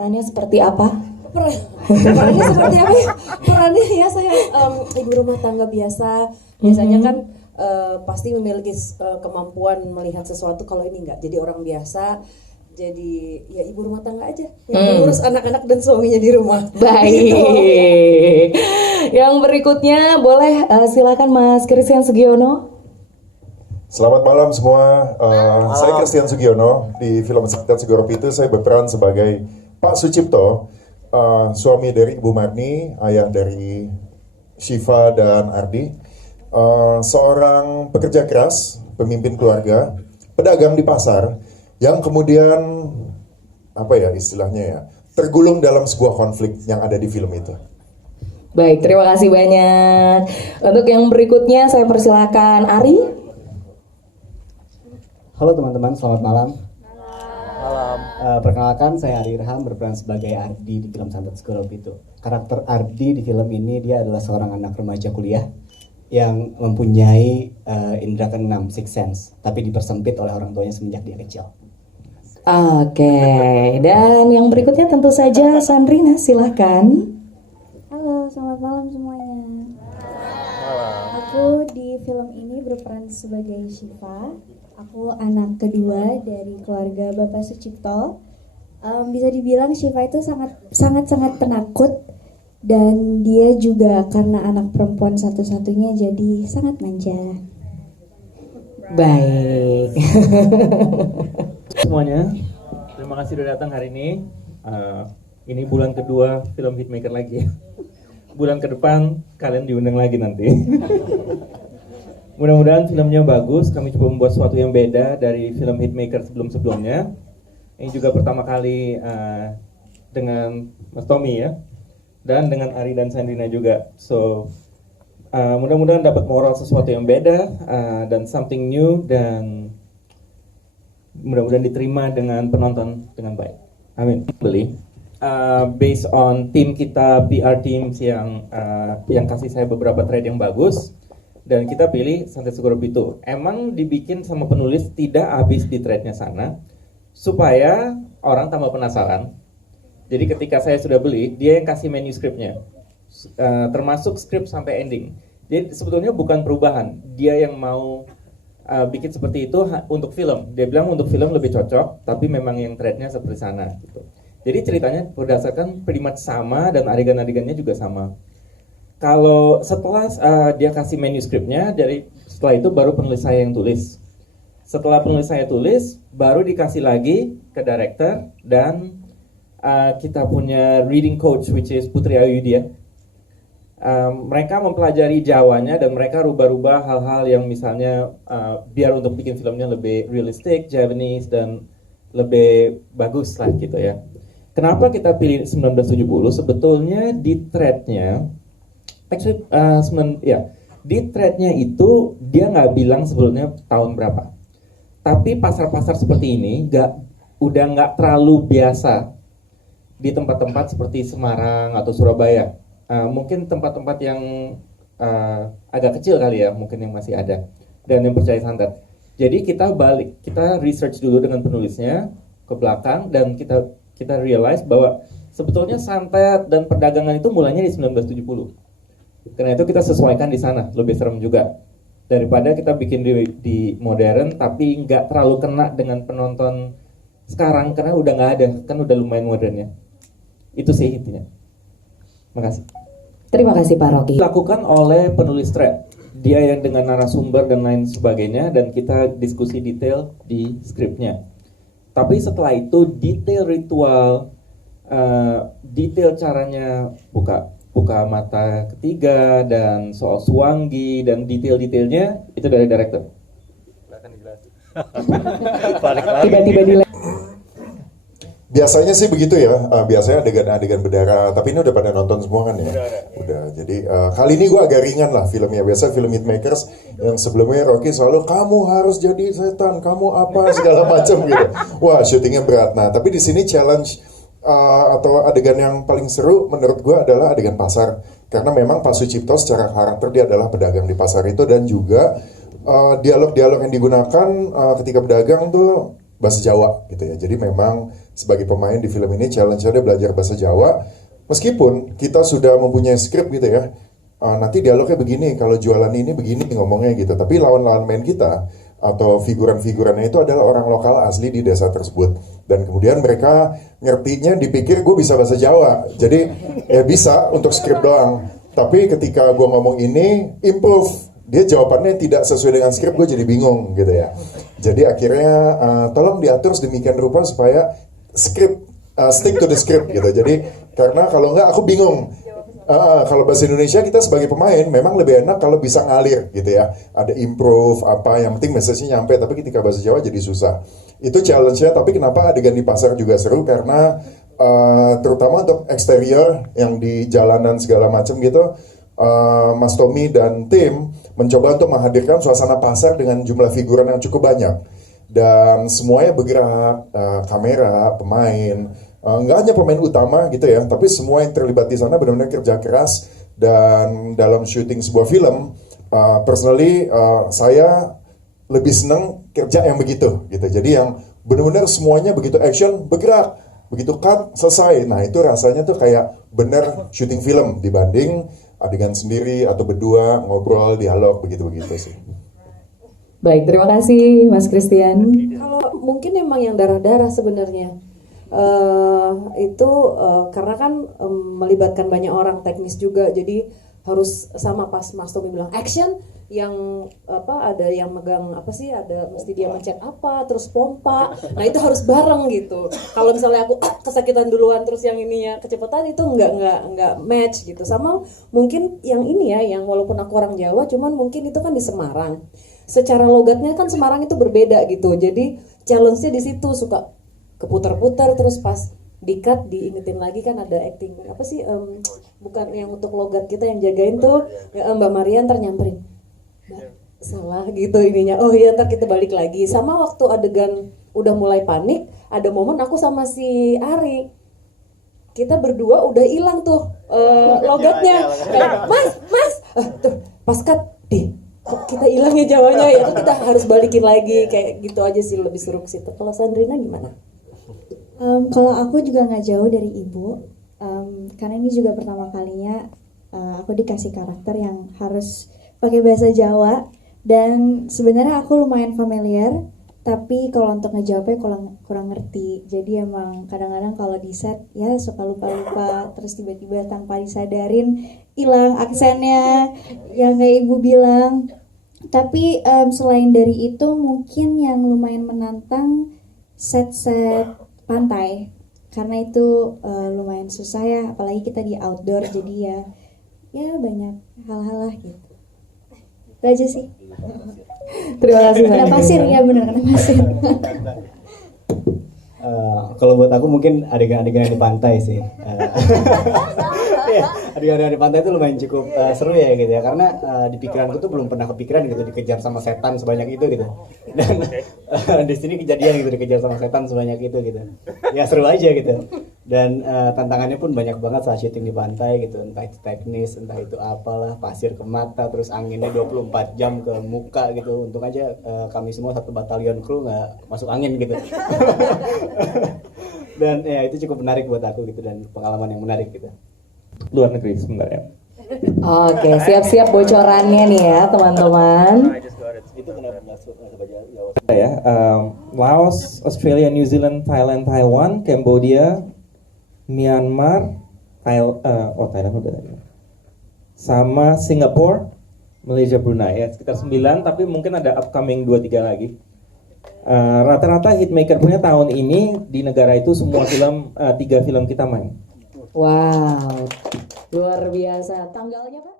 Perannya seperti apa? Perannya seperti apa ya? Perannya ya saya ibu rumah tangga biasa. Biasanya kan pasti memiliki kemampuan melihat sesuatu, kalau ini enggak. Jadi orang biasa, jadi ya ibu rumah tangga aja yang mengurus anak-anak dan suaminya di rumah. Baik. Gitu. Yang berikutnya boleh silakan Mas Christian Sugiono. Selamat malam semua. Saya Christian Sugiono. Di film Santet Segoro Pitu saya berperan sebagai Pak Sucipto, suami dari Ibu Marni, ayah dari Shiva dan Ardi. Seorang pekerja keras, pemimpin keluarga, pedagang di pasar, yang kemudian apa ya istilahnya ya, tergulung dalam sebuah konflik yang ada di film itu. Baik, terima kasih banyak. Untuk yang berikutnya saya persilakan Ari. Halo teman-teman, selamat malam. Perkenalkan, saya Ari Irham, berperan sebagai Ardi di film Santet Segoro Pitu. Karakter Ardi di film ini dia adalah seorang anak remaja kuliah yang mempunyai indera keenam, sixth sense, tapi dipersempit oleh orang tuanya semenjak dia kecil. Oke, dan yang berikutnya tentu saja Sandrina, silahkan. Halo, selamat malam semuanya. Aku di film ini berperan sebagai Shiva. Aku anak kedua dari keluarga Bapak Sucipto. Bisa dibilang Shiva itu sangat penakut, dan dia juga karena anak perempuan satu-satunya jadi sangat manja. Baik. Semuanya, terima kasih sudah datang hari ini. Ini bulan kedua film Hitmaker lagi. Bulan ke depan kalian diundang lagi nanti. Mudah-mudahan filmnya bagus. Kami coba membuat sesuatu yang beda dari film Hitmaker sebelum-sebelumnya. Ini juga pertama kali dengan Mas Tommy ya, dan dengan Ari dan Sandrina juga. So mudah-mudahan dapat moral sesuatu yang beda dan something new, dan mudah-mudahan diterima dengan penonton dengan baik. Amin. Beli. Based on tim kita, PR teams yang kasih saya beberapa thread yang bagus, dan kita pilih Santet Segoro Pitu. Emang dibikin sama penulis tidak habis di threadnya sana, supaya orang tambah penasaran. Jadi ketika saya sudah beli, dia yang kasih manuskripnya, termasuk skrip sampai ending. Jadi sebetulnya bukan perubahan, dia yang mau bikin seperti itu untuk film. Dia bilang untuk film lebih cocok, tapi memang yang threadnya seperti sana. Gitu. Jadi ceritanya berdasarkan pretty much sama, dan adegan-adegannya juga sama. Kalau setelah dia kasih manuskripnya, setelah itu baru penulis saya yang tulis. Setelah penulis saya tulis, baru dikasih lagi ke director, dan kita punya reading coach, which is Putri Ayudya. Mereka mempelajari Jawanya, dan mereka rubah-rubah hal-hal yang misalnya biar untuk bikin filmnya lebih realistik, Javanese, dan lebih bagus lah gitu ya. Kenapa kita pilih 1970? Sebetulnya di threadnya, di threadnya itu dia nggak bilang sebelumnya tahun berapa. Tapi pasar-pasar seperti ini udah nggak terlalu biasa di tempat-tempat seperti Semarang atau Surabaya. Mungkin tempat-tempat yang agak kecil kali ya, mungkin yang masih ada dan yang percaya santet. Jadi kita research dulu dengan penulisnya ke belakang, dan kita realize bahwa sebetulnya santet dan perdagangan itu mulainya di 1970. Karena itu kita sesuaikan di sana, lebih serem juga daripada kita bikin di modern tapi nggak terlalu kena dengan penonton sekarang, karena udah nggak ada, kan udah lumayan modernnya. Itu sih intinya. Makasih. Terima kasih Pak Rocky. Dilakukan oleh penulis thread, dia yang dengan narasumber dan lain sebagainya, dan kita diskusi detail di skripnya. Tapi setelah itu detail ritual, detail caranya buka mata ketiga, dan soal suanggi, dan detail-detailnya itu dari director. Silahkan dijelasin. Tiba-tiba di Biasanya sih begitu ya, biasanya adegan-adegan berdarah, tapi ini udah pada nonton semua kan ya? Udah, jadi kali ini gue agak ringan lah filmnya. Biasa film Hitmakers yang sebelumnya Rocky selalu, kamu harus jadi setan, kamu apa, segala macam gitu. Wah, syutingnya berat. Nah, tapi di sini challenge atau adegan yang paling seru menurut gue adalah adegan pasar. Karena memang Pak Sucipto secara karakter dia adalah pedagang di pasar itu, dan juga dialog-dialog yang digunakan ketika pedagang tuh bahasa Jawa gitu ya. Jadi memang sebagai pemain di film ini challenge-nya dia belajar bahasa Jawa. Meskipun kita sudah mempunyai skrip gitu ya, nanti dialognya begini, kalau jualan ini begini ngomongnya gitu. Tapi lawan-lawan main kita atau figuran-figurannya itu adalah orang lokal asli di desa tersebut. Dan kemudian mereka ngertinya dipikir gue bisa bahasa Jawa. Jadi ya bisa untuk skrip doang. Tapi ketika gue ngomong ini, improve. Dia jawabannya tidak sesuai dengan skrip, gue jadi bingung gitu ya. Jadi akhirnya tolong diatur sedemikian rupa supaya skrip stick to the script gitu. Jadi karena kalau enggak aku bingung. Kalau bahasa Indonesia kita sebagai pemain memang lebih enak kalau bisa ngalir gitu ya. Ada improve apa, yang penting message-nya nyampe. Tapi ketika bahasa Jawa jadi susah. Itu challenge-nya. Tapi kenapa adegan di pasar juga seru karena terutama untuk eksterior yang di jalanan segala macam gitu. Mas Tommy dan tim mencoba untuk menghadirkan suasana pasar dengan jumlah figuran yang cukup banyak dan semuanya bergerak, kamera, pemain, nggak hanya pemain utama gitu ya, tapi semua yang terlibat di sana benar-benar kerja keras. Dan dalam syuting sebuah film, personally saya lebih senang kerja yang begitu gitu. Jadi yang benar-benar semuanya begitu action, bergerak, begitu cut, selesai. Nah itu rasanya tuh kayak bener syuting film dibanding adegan sendiri atau berdua ngobrol, dialog, begitu-begitu sih. Baik, terima kasih Mas Christian. Kalau mungkin emang yang darah-darah sebenarnya itu karena kan melibatkan banyak orang teknis juga, jadi harus sama pas Mas Tommy bilang action, yang ada yang megang ada mesti dia mencet terus pompa, nah itu harus bareng gitu. Kalau misalnya aku kesakitan duluan terus yang ininya kecepatan, itu nggak match gitu. Sama mungkin yang ini ya, yang walaupun aku orang Jawa, cuman mungkin itu kan di Semarang, secara logatnya kan Semarang itu berbeda gitu. Jadi challenge-nya di situ, suka keputar-putar terus pas di-cut diingetin lagi kan ada acting bukan yang untuk logat kita yang jagain tuh Mbak Marian ternyamperin salah gitu ininya, oh iya ntar kita balik lagi. Sama waktu adegan udah mulai panik, ada momen aku sama si Ari, kita berdua udah hilang tuh logatnya, kayak mas tuh pas cut kok kita hilangnya Jawanya ya, itu kita harus balikin lagi, kayak gitu aja sih, lebih seru ke situ. Kalau Sandrina gimana? Kalau aku juga nggak jauh dari ibu, karena ini juga pertama kalinya aku dikasih karakter yang harus pakai bahasa Jawa. Dan sebenarnya aku lumayan familiar, tapi kalau untuk ngejawabnya kurang ngerti. Jadi emang kadang-kadang kalau di set ya suka lupa-lupa, terus tiba-tiba tanpa disadarin hilang aksennya yang kayak ibu bilang. Tapi selain dari itu mungkin yang lumayan menantang set-set pantai, karena itu lumayan susah ya, apalagi kita di outdoor, jadi ya banyak hal-hal lah gitu. Itu aja sih. Terima kasih. Kena pasir ya, benar kena pasir. Kalau buat aku mungkin adegan-adegan di pantai sih. Adegan-adegan di pantai itu lumayan cukup seru ya gitu ya, karena di pikiranku tuh belum pernah kepikiran gitu dikejar sama setan sebanyak itu gitu. Dan di sini kejadian gitu dikejar sama setan sebanyak itu gitu. Ya seru aja gitu. Dan tantangannya pun banyak banget saat syuting di pantai gitu, entah itu teknis, entah itu apalah, pasir ke mata, terus anginnya 24 jam ke muka gitu. Untung aja kami semua satu batalion kru nggak masuk angin gitu. Dan ya itu cukup menarik buat aku gitu, dan pengalaman yang menarik gitu. Luar negeri sebenarnya. Oke, siap-siap bocorannya nih ya teman-teman. Itu kenapa masuk Ya, Laos, Australia, New Zealand, Thailand, Taiwan, Cambodia, Myanmar, Thailand udah tadi. Sama Singapura, Malaysia, Brunei ya, sekitar 9, tapi mungkin ada upcoming 2-3 lagi. Rata-rata hitmaker punya tahun ini di negara itu semua film 3 film kita main. Wow, luar biasa. Tanggalnya Pak?